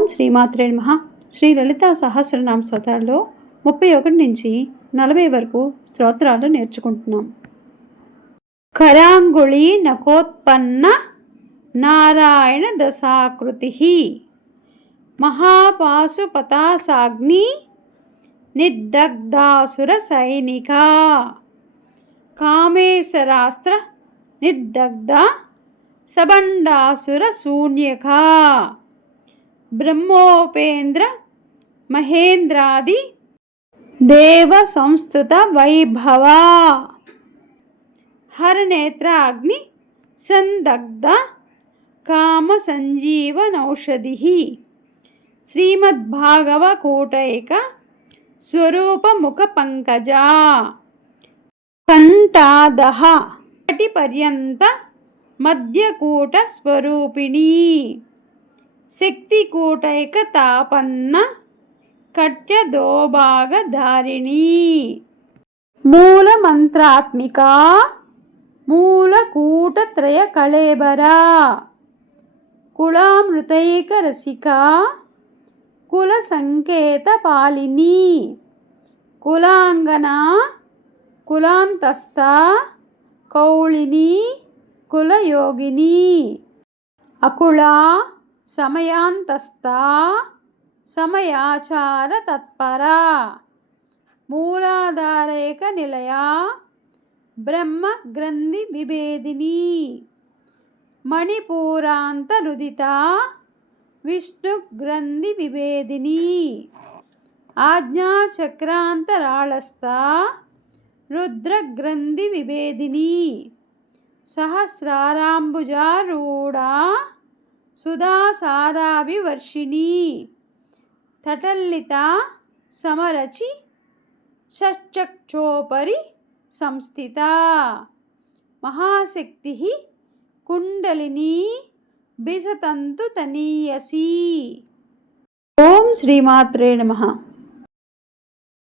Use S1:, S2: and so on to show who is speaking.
S1: ఓం శ్రీమాత్రే నమ. శ్రీ లలిత సహస్రనామ స్తోత్రాల్లో ముప్పై ఒకటి నుంచి నలభై వరకు స్తోత్రాలు నేర్చుకుంటున్నాం. కరాంగుళి నకోత్పన్న నారాయణ దశాకృతి. మహాపాశుపతాసాగ్ని నిర్దగ్ధాసుర సైనిక. కామేశరాస్త్ర నిర్దగ్ధ సబండాసుర శూన్యక. బ్రహ్మోపేంద్ర మహేంద్రాది దేవ సంస్థుత వైభవ. హరనేత్ర అగ్ని సందగ్ధ కామ సంజీవనౌషధి శ్రీమద్భాగవ కూటైక స్వరూపముఖ పంకజా. కంఠాదహ పర్యంత మధ్యకూట స్వరూపిణీ. శక్తికూటైక తాపన్న కట్యదోభాగధారిణి మూలమంత్రాత్మిక మూలకూటత్రయ కళేబరా కుళామృతైక రసిక కుల సంకేత పాలిని కులాంగన కులాంతస్థ కౌళిని కులయోగిని. అకుళ సమయాంతస్థ సమయాచార తత్పర మూలాధారేక నిలయ బ్రహ్మ గ్రంథి విభేదిని మణిపూరాంత రుదిత విష్ణు గ్రంథి విభేదిని ఆజ్ఞాచక్రాంతరాళస్థ రుద్రగ్రంథి విభేదిని సహస్రారాంబుజారూఢా సుధాసారాభివర్షిణి తటల్లిత సమరచి షట్చక్షోపరి సంస్థిత మహాశక్తి కుండలిని బిసతంతు తనీయసి. ఓం శ్రీమాత్రే నమ.